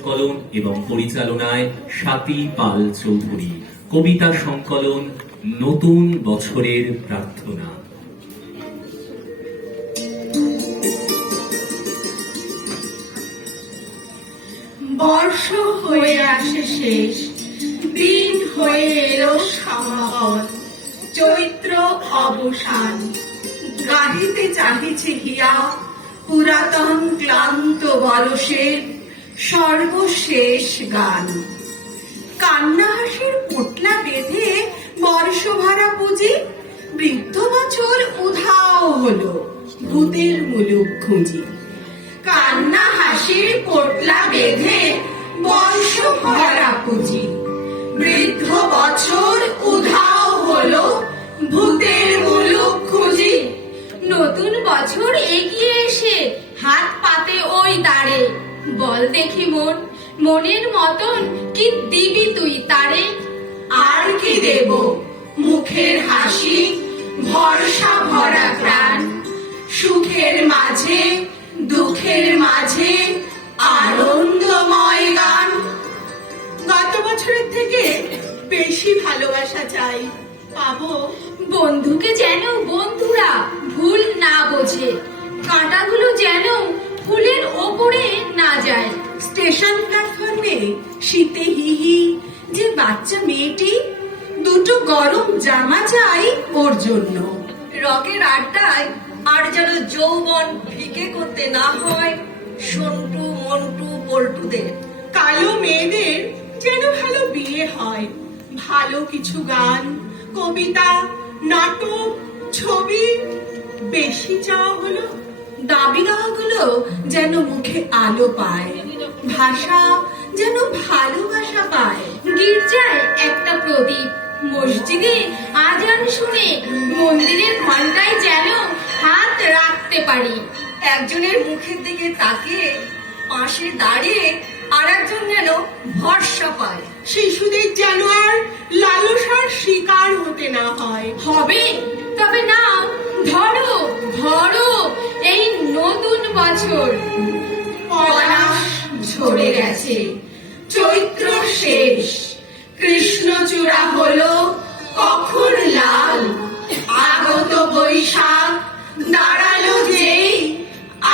সংকলন এবং পরিচালনায় স্বাতী পাল চৌধুরী। কবিতা সংকলন, নতুন বছরের প্রার্থনা। বর্ষ হয়ে আসে শেষ, দিন হয়ে এলো সমাপন চৈত্র অবসান। গাহিতে চাহিছে হিয়া, পুরাতন ক্লান্ত বরসের সর্বশেষ গান। কান্না হাসির পোটলা বেঁধে বর্ষ ভরা পুঁজি, বৃদ্ধ বছর উধাও হলো ভূতের মুলুক খুঁজি। কান্না হাসির পোটলা বেঁধে বর্ষ ভরা পুঁজি, বৃদ্ধ বছর উধাও হলো ভূতের মুলুক খুঁজি। নতুন বছর এগিয়ে এসে হাত দাঁড়ে বল দেখি মন, মনের মতন কি দিবি তুই তারে? আর কি দেব? মুখের হাসি, ভরসা ভরা প্রাণ। সুখের মাঝে, দুঃখের মাঝে আনন্দময় গান। গত বছরের থেকে বেশি ভালোবাসা চাই। পাবো। বন্ধুকে যেন বন্ধুরা ভুল না বোঝে, কাঁটাগুলো যেন ফুলের ওপরে না যায়। স্টেশন প্ল্যাটফর্মে শীতে হিহি যে বাচ্চা মেয়েটি দুটো গরম জামা চাই ওর জন্য। রকের আড্ডায় আর যেন যৌবন ফিকে করতে না হয় সন্টু, মন্টু, পল্টুদের। কালো মেয়েদের যেন ভালো বিয়ে হয়, ভালো কিছু গান, কবিতা, নাটক, ছবি, বেশি চাওয়া হলো দাবি গুলো যেন মুখে আলো পায়। ভাষা যেন ভালোবাসা পায়। গির্জায় একটা প্রদীপ, মসজিদে আজান শুনে মন্দিরের ঘন্টায় যেন হাত রাখতে পারি। একজনের মুখের দিকে তাকিয়ে পাশে দাঁড়িয়ে আর একজন যেন ভরসা পায়। শিশুদের যেন আর লালসার শিকার হতে না হয়। হবে বছর পলাশ ঝরে গেছে। চৈত্র শেষ। কৃষ্ণচূড়া হলো কখন লাল? আগত বৈশাখ দাঁড়াল যেই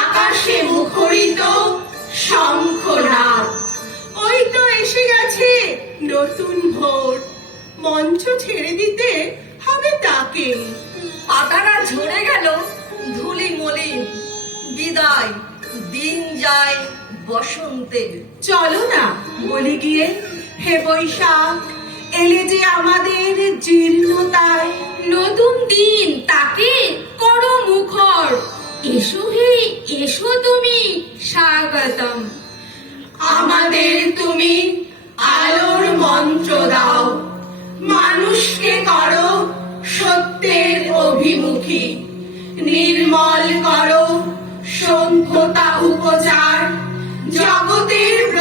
আকাশে মুখরিত শঙ্খনাদ ওই তো এসে গেছে নতুন ভোর। মঞ্চ ছেড়ে দিতে হবে তাকে। পাতারা ঝরে বিদায়। দিন যায় বসন্তের। চলো না বলে গিয়ে হে বৈশাখ এলে যে আমাদের জীর্ণতায়। নতুন দিন তাকে করো মুখর। এসো হে এসো তুমি স্বাগতম। আমাদের তুমি আলোর মন্ত্র দাও। মানুষকে উপচার। জগতের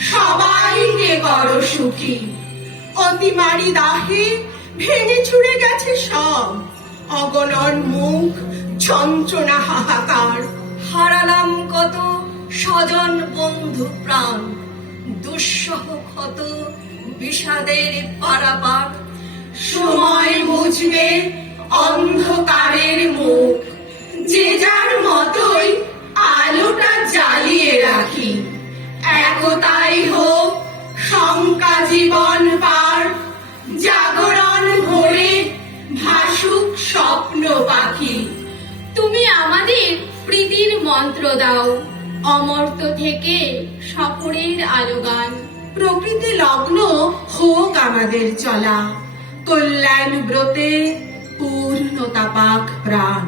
সবাইকে সুখী। অতিমারি দাহে ভেঙে গেছে সব। মুখ হাহাকার। হারালাম কত স্বজন বন্ধু প্রাণ। দুঃসহ ক্ষত বিষাদের পারাপার। সময় বুঝবে অন্ধকারের মুখ। যে যার জীবন পার। জাগরণ ভরে ভাসুক স্বপ্ন পাখি। তুমি আমাদের প্রীতির মন্ত্র দাও। অমর্ত থেকে সফরের আলোগান প্রকৃতি লগ্ন হোক আমাদের চলা। কল্যাণ ব্রতে পূর্ণতা পাক প্রাণ।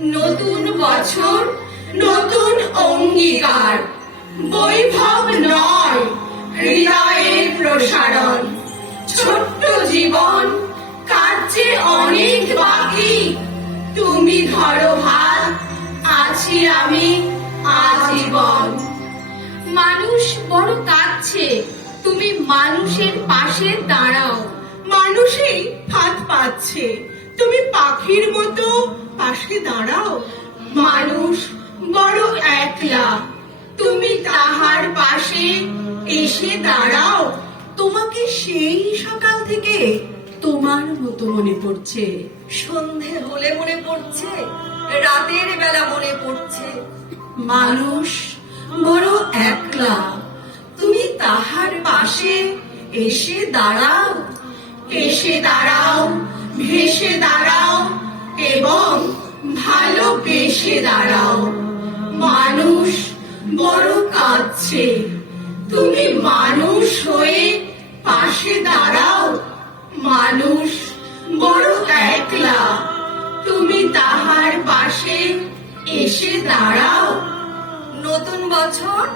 নতুন বছর, নতুন অঙ্গীকার। বৈভব নয় হৃদয়ের প্রসারণ। ছোট্ট জীবন কাজে অনেক বাকি? তুমি ধরো হাত আছি আমি আজীবন। মানুষ বড় কাঁদছে, তুমি মানুষের পাশে দাঁড়াও। মানুষই ফাঁদ পাচ্ছে, তুমি পাখির মতো পাশে দাঁড়াও। মানুষ বড় একলা, তুমি তাহার পাশে এসে দাঁড়াও। তোমাকে সেই সকাল থেকে তোমার মতো মনে পড়ছে। সন্ধে হলে মনে পড়ছে, রাতের বেলা মনে পড়ছে। মানুষ বড় একলা, তুমি তাহার পাশে এসে দাঁড়াও এসে দাঁড়াও, ভেসে দাঁড়াও এবং ভালোবেসে দাঁড়াও। মানুষ বড় কাঁদছে, তুমি মানুষ হয়ে পাশে দাঁড়াও। মানুষ বড় একলা। তুমি তাহার পাশে এসে দাঁড়াও। নতুন বছর,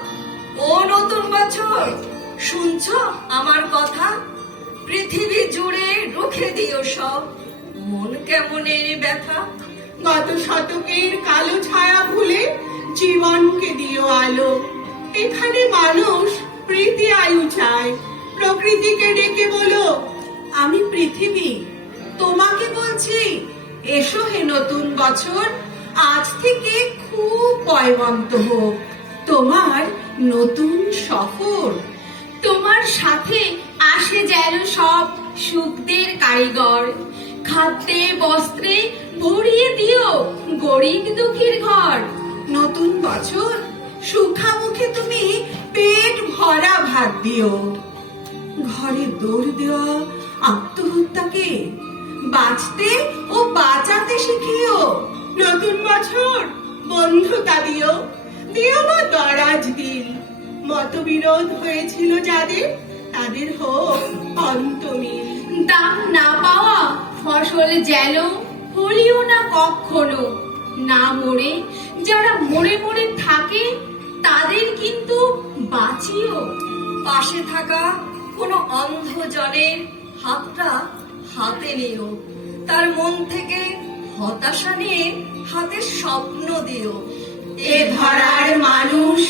ও নতুন বছর, শুনছ আমার কথা? পৃথিবী জুড়ে রুখে দিও সব। মন কেমন কেমনের ব্যথা? গত শতকের কালো ছায়া ভুলে জীবনকে দিও আলো। এখানে মানুষ প্রীতি আয়ু চায়। প্রকৃতিকে ডেকে বলো, আমি পৃথিবী। তোমাকে বলছি, এসো হে নতুন বছর, আজ থেকে খুব পয়বন্ত হোক। তোমার নতুন সফর। তোমার সাথে আসে যেন সব সুখদের কারিগর। খাদ্যে, বস্ত্রে ভরিয়ে দিও গরিব দুঃখীর ঘর। নতুন বছর সুখা মুখে তুমি পেট ভরা ভাত দিও। ঘরে দৌড় দেওয়া আত্মহত্যাকে বাঁচতে ও বাঁচাতে শিখিও। নতুন বছর বন্ধুতা দিও দিও না দরাজ দিল মতবিরোধ হয়েছিল যাদের, তাদের হোক অন্তমিল দাম না পাওয়া ফসল যেন হলিও না কখনো। না মরে, যারা মরে মরে থাকে, তাদের কিন্তু বাঁচিও। পাশে থাকা কোনো অন্ধজনের হাতটা হাতে নিও। তার মন থেকে হতাশা নিয়ে হাতে স্বপ্ন দিও। এ ধরার মানুষ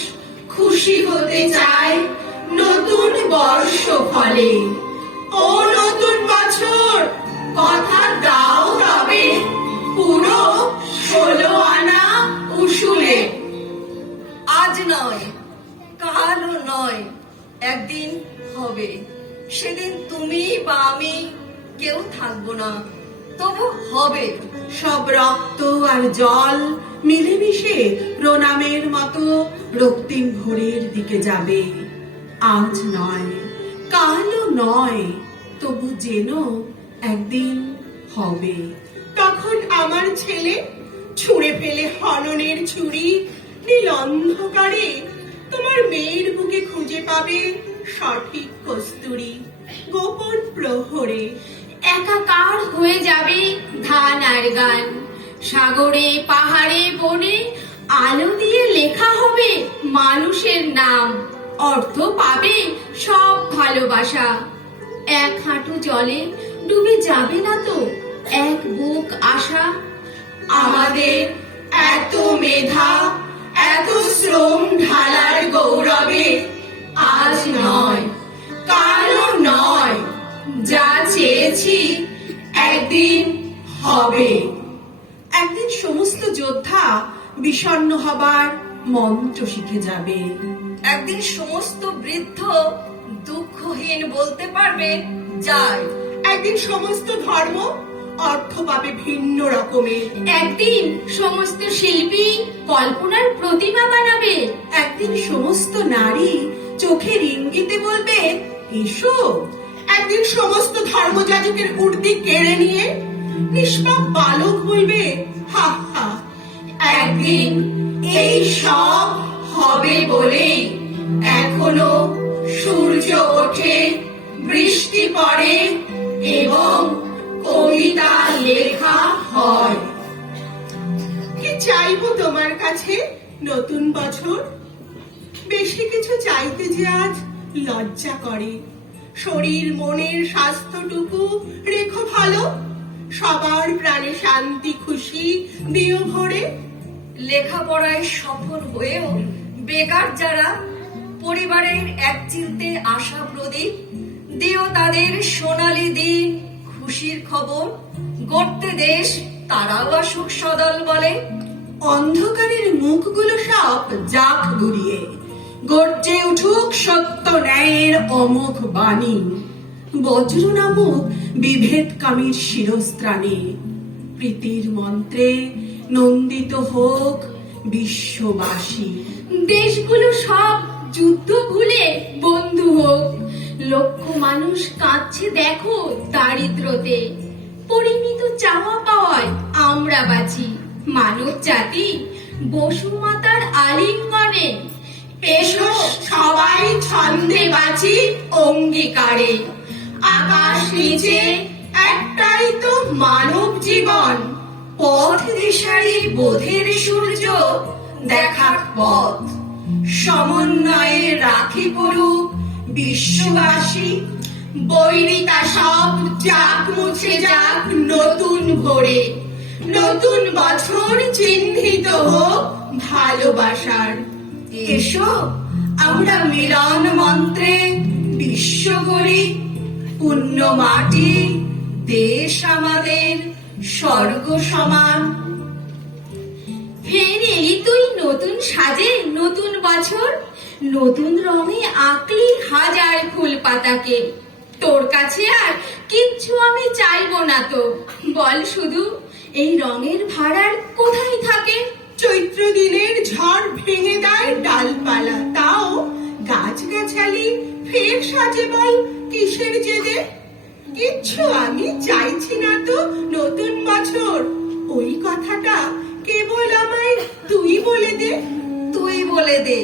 খুশি হতে চায় নতুন বর্ষ ফলে। ও নতুন বছর, কথা দাও তবে। পুরো ষোলো আনা উসুলে। আজ নয় কালও নয়, একদিন হবে। সেদিন তুমি বা আমি কেউ থাকব না। তবু হবে সব রক্ত আর জল মিলেমিশে প্রণামের মতো রক্তিম ভোরের দিকে যাবে। আজ নয়, কালও নয়, তবু যেন একদিন হবে। তখন আমার ছেলে ছুঁড়ে ফেলে হননের ছুরি, নীল অন্ধকারে তোমার মেয়ের বুকে খুঁজে পাবে। সঠিক কস্তুরি, গোপন প্রহরে, একাকার হয়ে যাবে ধান আর গান। সাগরে, পাহাড়ে, বনে আলো দিয়ে লেখা হবে মানুষের নাম। অর্থ পাবে সব ভালোবাসা। এক হাঁটু জলে ডুবে যাবে না তো এক বুক আশা? আমাদের এত মেধা, এত শ্রম ঢালার গৌরবে আজ নয়, কালও নয়, যা চেয়েছি একদিন হবে। একদিন সমস্ত যোদ্ধা বিষণ্ণ হবার মন্ত্র শিখে যাবে। একদিন সমস্ত বৃদ্ধ দুঃখহীন বলতে পারবে, যাই। একদিন সমস্ত ধর্ম অর্থ পাবে ভিন্ন রকমের একদিন সমস্ত শিল্পী কল্পনার প্রতিমা বানাবে। একদিন সমস্ত নারী চোখের ইঙ্গিতে বলবে, এসো। একদিন সমস্ত ধর্ম ধর্মযাজকের উর্দি কেড়ে নিয়ে নিষ্পাপ বালক বলবে, হা হা, একদিন এই সব হবে বলেই এখনও সূর্য ওঠে, বৃষ্টি পড়ে এবং কবিতা লেখা হয়। কি চাইব তোমার কাছে নতুন বছর? বেশি কিছু চাইতে যে আজ লজ্জা করে। শরীর, মনের স্বাস্থ্যটুকু রেখো ভালো। সবার প্রাণে শান্তি, খুশি দিও ভরে। লেখাপড়ায় সফল হয়েও বেকার যারা পরিবারের এক চিলতে আশা প্রদীপ, দিও তাদের সোনালি দিন খুশির খবর। গড়তে দেশ তারাও আসুক সদল বলে। অন্ধকারের মুখগুলো সব জাক গুড়িয়ে গর্জে উঠুক সত্য ন্যায়ের অমোঘ বাণী। বজ্র নামক বিভেদকামীর শিরস্ত্রাণে। প্রীতির মন্ত্রে নন্দিত হোক বিশ্ববাসী। দেশগুলো সব যুদ্ধ ভুলে বন্ধু হোক। লক্ষ মানুষ কাঁদছে দেখো দারিদ্রতে। পরিমিত চাওয়া পাওয়ায় আমরা বাঁচি। মানব জাতি বসুমাতার আলিঙ্গনে এসো সবাই ছন্দে বাঁচি অঙ্গীকারে। আকাশ নিচে একটাই তো মানব জীবন। পথ দিশারি বোধের সূর্য দেখার পথ। সমন্বয়ে রাখি পড়ুক বিশ্ববাসী। বৈরিতা সব যাক মুছে যাক নতুন ভোরে। নতুন বছর চিহ্নিত হোক ভালোবাসার। এসো, আমরা মিলন মন্ত্রে বিশ্ব করি পুণ্য মাটি, দেশ আমাদের, স্বর্গ সমান। ফের তুই নতুন সাজে, নতুন বছর, নতুন রঙে আঁকলি হাজার ফুল পাতাকে তোর কাছে আর কিচ্ছু আমি চাইব না তো। বল শুধু, এই রঙের ভাড়ার কোথায় থাকে? চৈত্র দিনের ঝড় ভেঙে দেয় ডালপালা। তাও গাছগাছালি ফের সাজে বল কিসের জেদে? কিচ্ছু আমি চাইছি না তো নতুন বছর। ওই কথাটা কেবল আমায় তুই বলে দে। তুই বলে দে।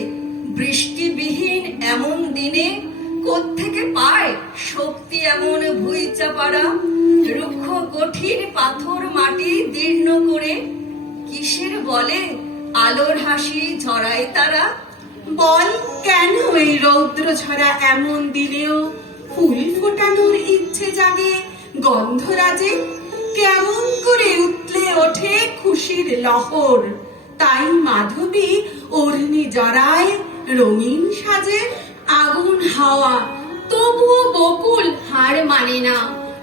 বৃষ্টিবিহীন এমন দিনে কোত্থেকে পায় শক্তি এমন ভুইচা পাড়া রুক্ষ কঠিন পাথর মাটি দীর্ণ করে কিসের বলে? আলোর হাসি ঝরায় তারা। বল, কেন এই রৌদ্র ছড়া এমন দিলেও ফুল ফোটানোর ইচ্ছে জাগে? গন্ধরাজে, কেমন করে উতলে ওঠে খুশির লহর? তাই মাধবী অর্ণি জড়ায় রঙিন সাজে আগুন হাওয়া। তবুও বকুল হার মানে না,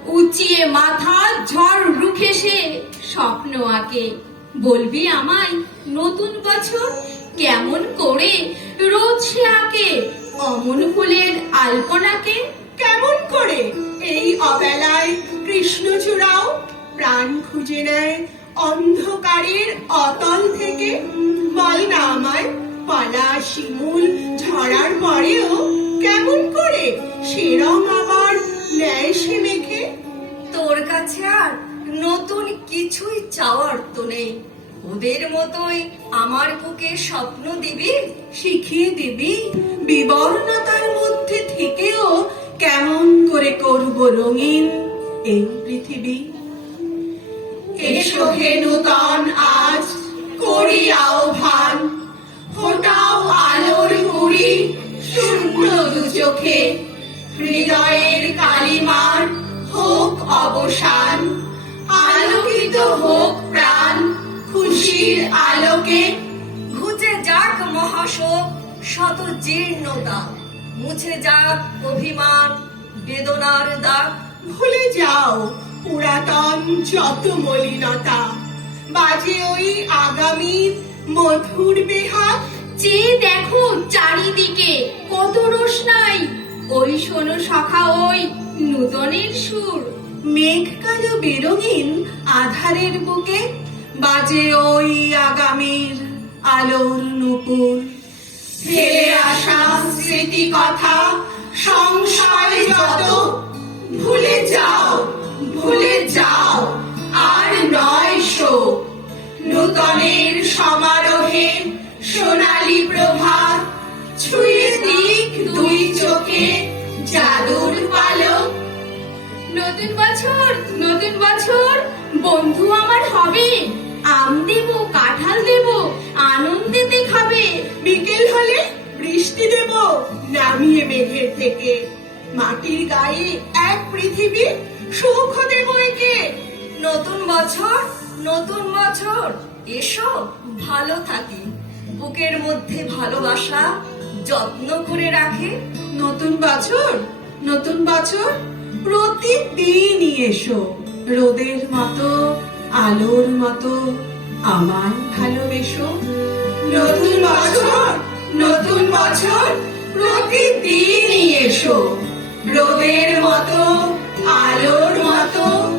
উঁচিয়ে মাথা ঝড় রুখে সে স্বপ্ন আঁকে। বলবি আমায়, নতুন বছর কেমন করে? রোজ আঁকে অমন ফুলের আলপনাকে কেমন করে? এই অবেলায় কৃষ্ণচূড়াও প্রাণ খুঁজে নেয় অন্ধকারের অতল থেকে। বল না আমায় পলা শিমুল ঝরার পরেও কেমন করে? সেরম রং আবার নেয় সে মেঘে তোর কাছে আর নতুন কিছুই চাওয়ার তো নেই ওদের মতোই আমার বুকে স্বপ্ন দিবি, শিখিয়ে দিবি। বিবর্ণতার মধ্যে থেকেও কেমন করে করব রঙিন এই পৃথিবী। এসো হে নূতন আজ করি আহ্বান ফোটাও আলোর কুড়ি শূন্য দু চোখে। হৃদয়ের কালিমার হোক অবসান, আলোকিত হোক খুশির আলোকে ঘুচে যাক মহাশোক শত জীর্ণতা মুছে যাক অভিমান বেদনার দাগ। ভুলে যাও পুরাতন যত মলিনতা বাজে ওই আগামী মধুর বেহাত চেয়ে দেখো চারিদিকে কত রোশনাই ওই শোনো সখা ওই নূতনের সুর। মেঘ কালো বেরঙিন আধারের বুকে বাজে ওই আগামীর আলোর নুপুর। ফেলে আসা স্মৃতি কথা সংশয় যত, ভুলে যাও ভুলে যাও, আর নয় শোক নূতনের সমারোহে সোনালী প্রভাত, ছুঁয়ে দিক দুই চোখে জাদুর পালক। নতুন বছর নতুন বছর, বন্ধু আমার হবে। আম দেব, কাঁঠাল দেব আনন্দেতে খাবে বিকেল হলে বৃষ্টি দেব, নামিয়ে মেঘের থেকে। মাটির গায়ে এক পৃথিবী, সুখ দেব একে। নতুন বছর নতুন বছর, এসো, ভালো থাকি। বুকের মধ্যে ভালোবাসা যত্ন করে রাখে। নতুন বছর নতুন বছর, প্রতিদিনই এসো। রোদের মতো আলোর মতো। আমার ভালোবেসো। নতুন বছর নতুন বছর প্রতিদিন এসো। রোদের মতো আলোর মতো